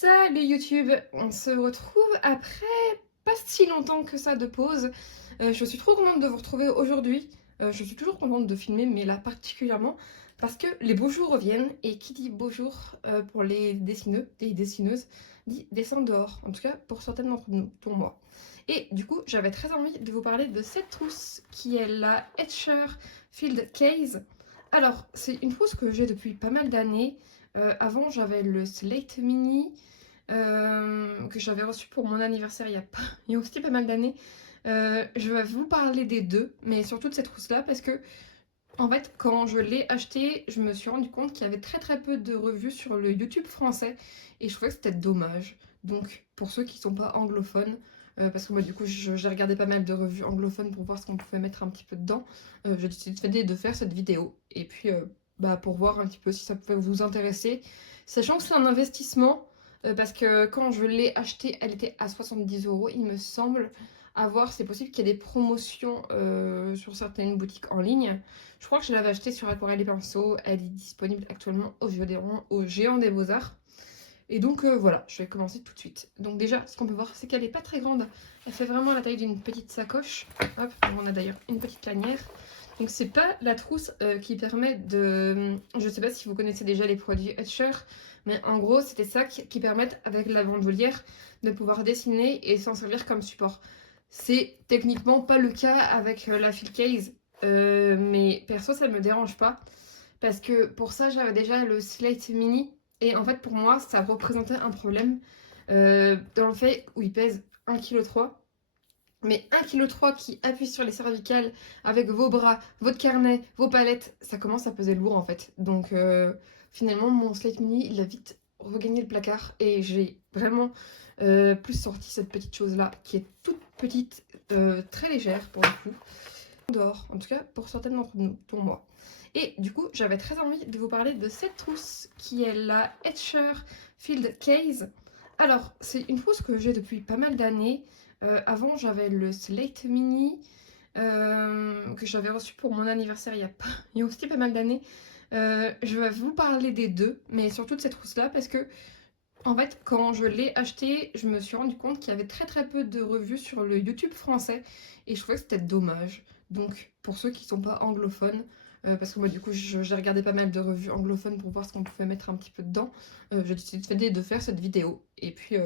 Salut YouTube, on se retrouve après pas si longtemps que ça de pause. Je suis trop contente de vous retrouver aujourd'hui. Je suis toujours contente de filmer, mais là particulièrement parce que les beaux jours reviennent. Et qui dit beaux jours pour les dessineux et dessineuses dit dessin dehors. En tout cas pour certaines d'entre nous, pour moi. Et du coup, j'avais très envie de vous parler de cette trousse qui est la Etcher Field Case. Alors, c'est une trousse que j'ai depuis pas mal d'années. Avant, j'avais le Slate Mini que j'avais reçu pour mon anniversaire il y a aussi pas mal d'années. Je vais vous parler des deux, mais surtout de cette trousse-là, parce que, en fait, quand je l'ai acheté, je me suis rendu compte qu'il y avait très peu de revues sur le YouTube français, et je trouvais que c'était dommage. Donc, pour ceux qui sont pas anglophones, parce que moi, du coup, j'ai regardé pas mal de revues anglophones pour voir ce qu'on pouvait mettre un petit peu dedans, j'ai décidé de faire cette vidéo. Et puis, pour voir un petit peu si ça pouvait vous intéresser. Sachant que c'est un investissement, parce que quand je l'ai achetée, elle était à 70 €, il me semble. À voir, c'est possible qu'il y ait des promotions sur certaines boutiques en ligne. Je crois que je l'avais achetée sur Aquarelle et Pinceau. Elle est disponible actuellement au Géant des Beaux-Arts. Et donc voilà, je vais commencer tout de suite. Donc déjà, ce qu'on peut voir, c'est qu'elle n'est pas très grande. Elle fait vraiment la taille d'une petite sacoche. Hop, on a d'ailleurs une petite lanière. Donc c'est pas la trousse qui permet de... Je sais pas si vous connaissez déjà les produits Etcher, mais en gros, c'est des sacs qui permettent, avec la bandoulière, de pouvoir dessiner et s'en servir comme support. C'est techniquement pas le cas avec la Field Case, mais perso, ça me dérange pas. Parce que pour ça, j'avais déjà le Slate Mini. Et en fait, pour moi, ça représentait un problème dans le fait où il pèse 1,3 kg. Mais 1,3 kg qui appuie sur les cervicales avec vos bras, votre carnet, vos palettes, ça commence à peser lourd en fait. Donc finalement, mon Slate Mini, il a vite regagné le placard. Et j'ai vraiment plus sorti cette petite chose-là, qui est toute petite, très légère pour le coup. Dehors, en tout cas pour certaines d'entre nous, pour moi. Et du coup, j'avais très envie de vous parler de cette trousse qui est la Etcher Field Case. Alors, c'est une trousse que j'ai depuis pas mal d'années. Avant, j'avais le Slate Mini que j'avais reçu pour mon anniversaire il y a aussi pas mal d'années. Je vais vous parler des deux, mais surtout de cette trousse-là, parce que, en fait, quand je l'ai acheté, je me suis rendu compte qu'il y avait très peu de revues sur le YouTube français, et je trouvais que c'était dommage. Donc, pour ceux qui sont pas anglophones, parce que moi, du coup, j'ai regardé pas mal de revues anglophones pour voir ce qu'on pouvait mettre un petit peu dedans, j'ai décidé de faire cette vidéo. Et puis,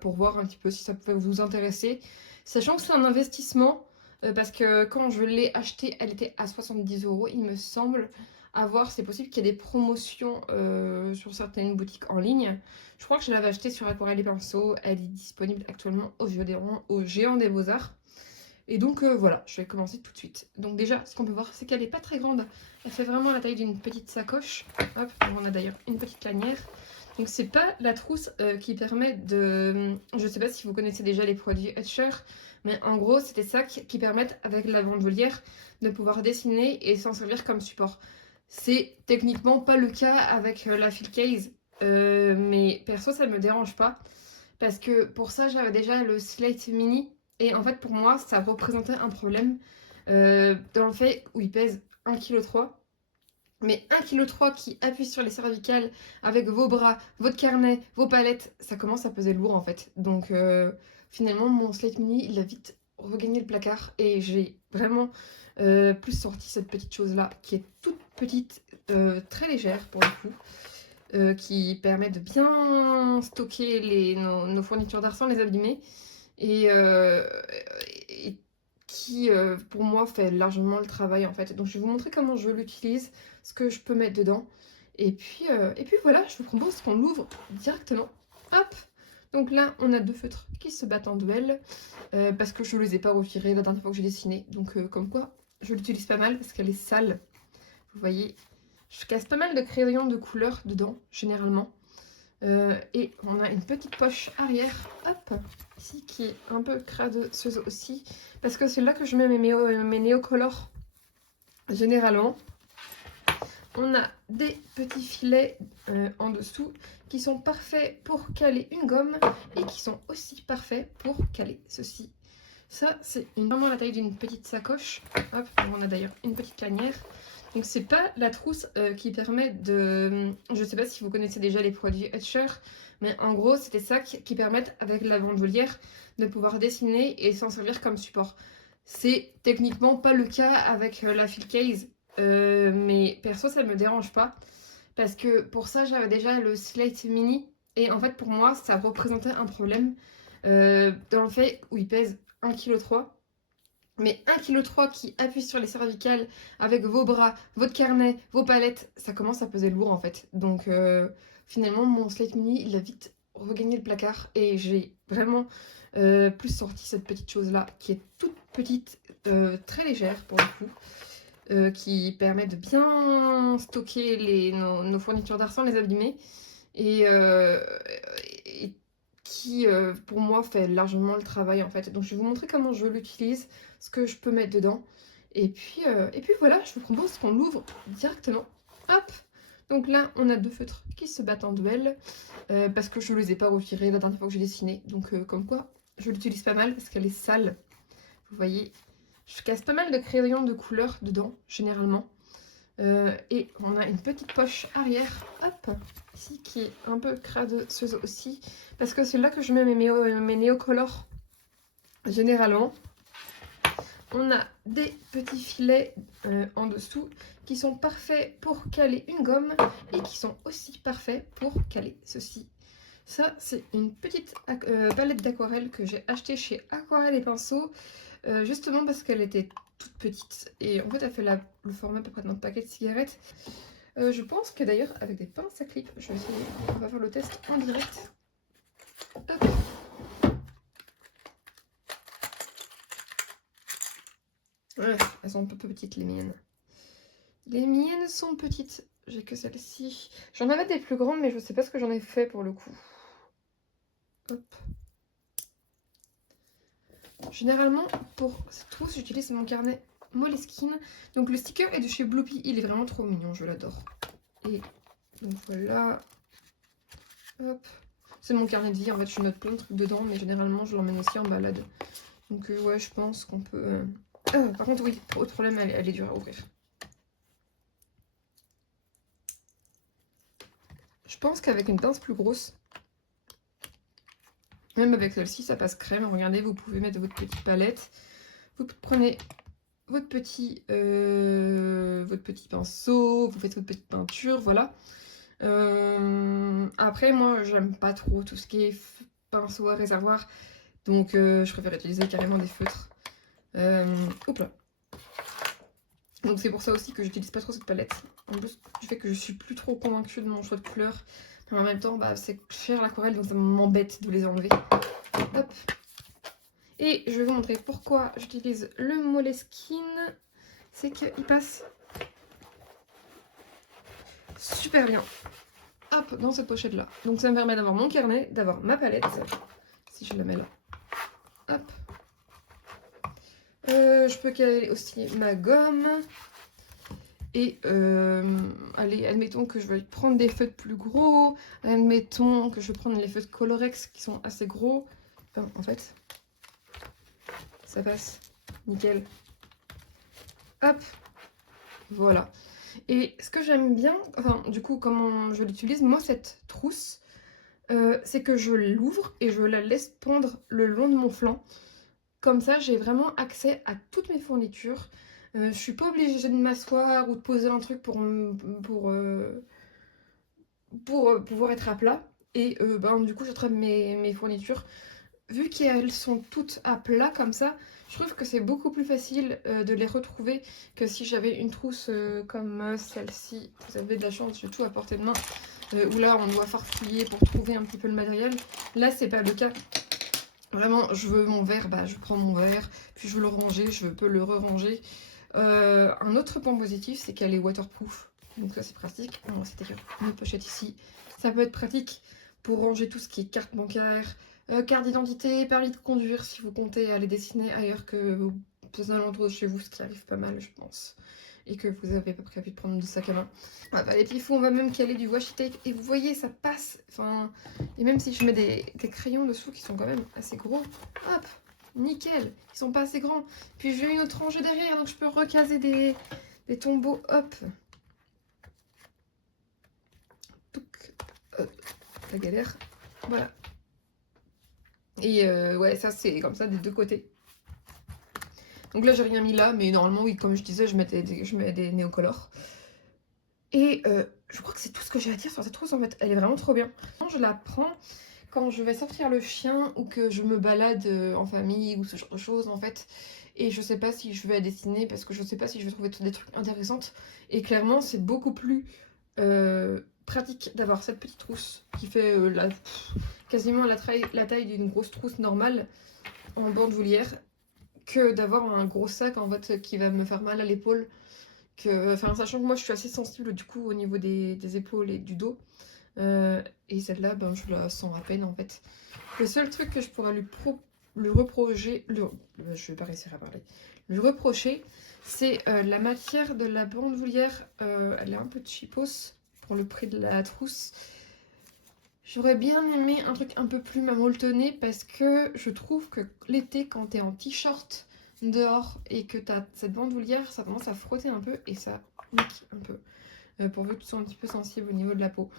pour voir un petit peu si ça pouvait vous intéresser. Sachant que c'est un investissement, parce que quand je l'ai achetée, elle était à 70 €, il me semble. À voir, c'est possible qu'il y ait des promotions sur certaines boutiques en ligne. Je crois que je l'avais achetée sur Aquarelle et Pinceau. Elle est disponible actuellement au Géant des Beaux-Arts. Et donc voilà, je vais commencer tout de suite. Donc déjà, ce qu'on peut voir, c'est qu'elle n'est pas très grande. Elle fait vraiment la taille d'une petite sacoche. Hop, on a d'ailleurs une petite lanière. Donc c'est pas la trousse qui permet de... Je sais pas si vous connaissez déjà les produits Etcher, mais en gros, c'est des sacs qui permettent, avec la bandoulière, de pouvoir dessiner et s'en servir comme support. C'est techniquement pas le cas avec la Field Case, mais perso, ça me dérange pas. Parce que pour ça, j'avais déjà le Slate Mini. Et en fait, pour moi, ça représentait un problème dans le fait où il pèse 1,3 kg. Mais 1,3 kg qui appuie sur les cervicales avec vos bras, votre carnet, vos palettes, ça commence à peser lourd en fait. Donc finalement, mon Slate Mini, il a vite regagné le placard. Et j'ai vraiment plus sorti cette petite chose-là, qui est toute petite, très légère pour le coup. Qui permet de bien stocker nos fournitures d'art sans les abîmer. Et qui, pour moi, fait largement le travail en fait. Donc je vais vous montrer comment je l'utilise, ce que je peux mettre dedans. Et puis voilà, je vous propose qu'on l'ouvre directement. Hop! Donc là, on a deux feutres qui se battent en duel, parce que je ne les ai pas retirés la dernière fois que j'ai dessiné. Donc comme quoi, je l'utilise pas mal parce qu'elle est sale. Vous voyez, je casse pas mal de crayons de couleur dedans, généralement. Et on a une petite poche arrière, hop, ici, qui est un peu cradeuse aussi, parce que c'est là que je mets mes néocolores, généralement. On a des petits filets en dessous qui sont parfaits pour caler une gomme et qui sont aussi parfaits pour caler ceci. Ça, c'est vraiment la taille d'une petite sacoche. Hop, on a d'ailleurs une petite lanière. Donc c'est pas la trousse qui permet de... Je sais pas si vous connaissez déjà les produits Etcher, mais en gros c'était ça qui permettent avec la bandoulière de pouvoir dessiner et s'en servir comme support. C'est techniquement pas le cas avec la fill case, mais perso ça me dérange pas. Parce que pour ça j'avais déjà le Slate Mini et en fait pour moi ça représentait un problème dans le fait où il pèse 1,3 kg. Mais 1,3 kg qui appuie sur les cervicales avec vos bras, votre carnet, vos palettes, ça commence à peser lourd en fait. Donc finalement mon Slate Mini il a vite regagné le placard et j'ai vraiment plus sorti cette petite chose là qui est toute petite, très légère pour le coup. Qui permet de bien stocker nos fournitures d'art sans les abîmer et qui pour moi fait largement le travail en fait. Donc je vais vous montrer comment je l'utilise, ce que je peux mettre dedans et puis voilà, je vous propose qu'on l'ouvre directement. Hop, donc là on a deux feutres qui se battent en duel parce que je ne les ai pas retirés la dernière fois que j'ai dessiné, donc comme quoi je l'utilise pas mal parce qu'elle est sale, vous voyez. Je casse pas mal de crayons de couleur dedans, généralement. Et on a une petite poche arrière, hop, ici, qui est un peu cradeuse aussi. Parce que c'est là que je mets mes néocolores, généralement. On a des petits filets en dessous qui sont parfaits pour caler une gomme et qui sont aussi parfaits pour caler ceci. Ça, c'est une petite palette d'aquarelle que j'ai achetée chez Aquarelle et Pinceaux. Justement parce qu'elle était toute petite et en fait elle fait le format à peu près d'un paquet de cigarettes. Je pense que d'ailleurs avec des pinces à clip, je vais essayer, on va faire le test en direct. Hop. Ouais, elles sont un peu petites les miennes. Les miennes sont petites, j'ai que celle-ci. J'en avais des plus grandes mais je sais pas ce que j'en ai fait pour le coup. Hop. Généralement, pour cette trousse, j'utilise mon carnet Moleskine. Donc le sticker est de chez Bloopy, il est vraiment trop mignon, je l'adore. Et donc voilà. Hop. C'est mon carnet de vie, en fait je note plein de trucs dedans, mais généralement je l'emmène aussi en balade. Donc ouais, je pense qu'on peut... par contre oui, autre problème, elle est dure à ouvrir. Je pense qu'avec une pince plus grosse, même avec celle-ci, ça passe crème. Regardez, vous pouvez mettre votre petite palette. Vous prenez votre petit pinceau, vous faites votre petite peinture, voilà. Après, moi, j'aime pas trop tout ce qui est pinceau à réservoir, donc je préfère utiliser carrément des feutres. Hop là. Donc c'est pour ça aussi que j'utilise pas trop cette palette. En plus du fait que je suis plus trop convaincue de mon choix de couleurs. Mais en même temps, bah, c'est cher l'aquarelle, donc ça m'embête de les enlever. Hop. Et je vais vous montrer pourquoi j'utilise le Moleskine. C'est qu'il passe super bien. Hop, dans cette pochette là. Donc ça me permet d'avoir mon carnet, d'avoir ma palette. Si je la mets là. Hop. Je peux caler aussi ma gomme. Et allez, admettons que je vais prendre des feutres plus gros. Admettons que je vais prendre les feutres Colorex qui sont assez gros. Enfin, en fait, ça passe. Nickel. Hop. Voilà. Et ce que j'aime bien, enfin du coup comment je l'utilise, moi cette trousse, c'est que je l'ouvre et je la laisse pendre le long de mon flanc. Comme ça j'ai vraiment accès à toutes mes fournitures. Je suis pas obligée de m'asseoir ou de poser un truc pour pouvoir être à plat. Et du coup j'attrape mes fournitures. Vu qu'elles sont toutes à plat comme ça, je trouve que c'est beaucoup plus facile de les retrouver que si j'avais une trousse comme celle-ci. Vous avez de la chance, j'ai tout à portée de main. Où là, on doit farfouiller pour trouver un petit peu le matériel. Là, c'est pas le cas. Vraiment, je veux mon verre, bah je prends mon verre. Puis je veux le ranger, je peux le re-ranger. Un autre point positif, c'est qu'elle est waterproof. Donc ça, c'est pratique. C'est-à-dire une pochette ici. Ça peut être pratique pour ranger tout ce qui est carte bancaire, carte d'identité, permis de conduire si vous comptez aller dessiner ailleurs que aux alentours de chez vous, ce qui arrive pas mal je pense, et que vous avez pas prévu de prendre de sac à main. Ah bah, les pifous, on va même caler du washi tape et vous voyez ça passe, enfin, et même si je mets des crayons dessous qui sont quand même assez gros, hop, nickel, ils sont pas assez grands. Puis j'ai une autre rangée derrière donc je peux recaser des tombeaux, hop. Touc, hop, la galère, voilà. Et ouais, ça c'est comme ça des deux côtés. Donc là j'ai rien mis là, mais normalement oui, comme je disais, je mets des néocolores. Et je crois que c'est tout ce que j'ai à dire sur cette trousse en fait, elle est vraiment trop bien. Je la prends quand je vais sortir le chien ou que je me balade en famille ou ce genre de choses en fait. Et je sais pas si je vais la dessiner parce que je sais pas si je vais trouver des trucs intéressants. Et clairement c'est beaucoup plus pratique d'avoir cette petite trousse qui fait quasiment la taille d'une grosse trousse normale en bandoulière que d'avoir un gros sac en fait qui va me faire mal à l'épaule. Enfin, sachant que moi je suis assez sensible du coup au niveau des épaules et du dos. Et celle-là, ben, je la sens à peine en fait. Le seul truc que je pourrais lui reprocher, je vais pas réussir à parler, lui reprocher, c'est la matière de la bandoulière. Elle est un peu cheapos pour le prix de la trousse. J'aurais bien aimé un truc un peu plus mamoltonné parce que je trouve que l'été, quand t'es en t-shirt dehors et que t'as cette bandoulière, ça commence à frotter un peu et ça nique un peu. Pourvu que tu sois un petit peu sensible au niveau de la peau.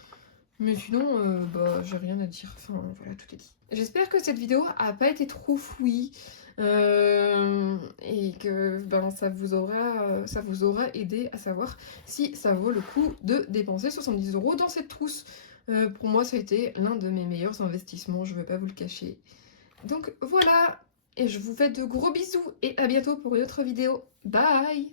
Mais sinon, bah, j'ai rien à dire. Enfin, voilà, tout est dit. J'espère que cette vidéo a pas été trop fouillie. Et que ben, ça vous aura aidé à savoir si ça vaut le coup de dépenser 70 € dans cette trousse. Pour moi, ça a été l'un de mes meilleurs investissements, je ne vais pas vous le cacher. Donc voilà, et je vous fais de gros bisous et à bientôt pour une autre vidéo. Bye!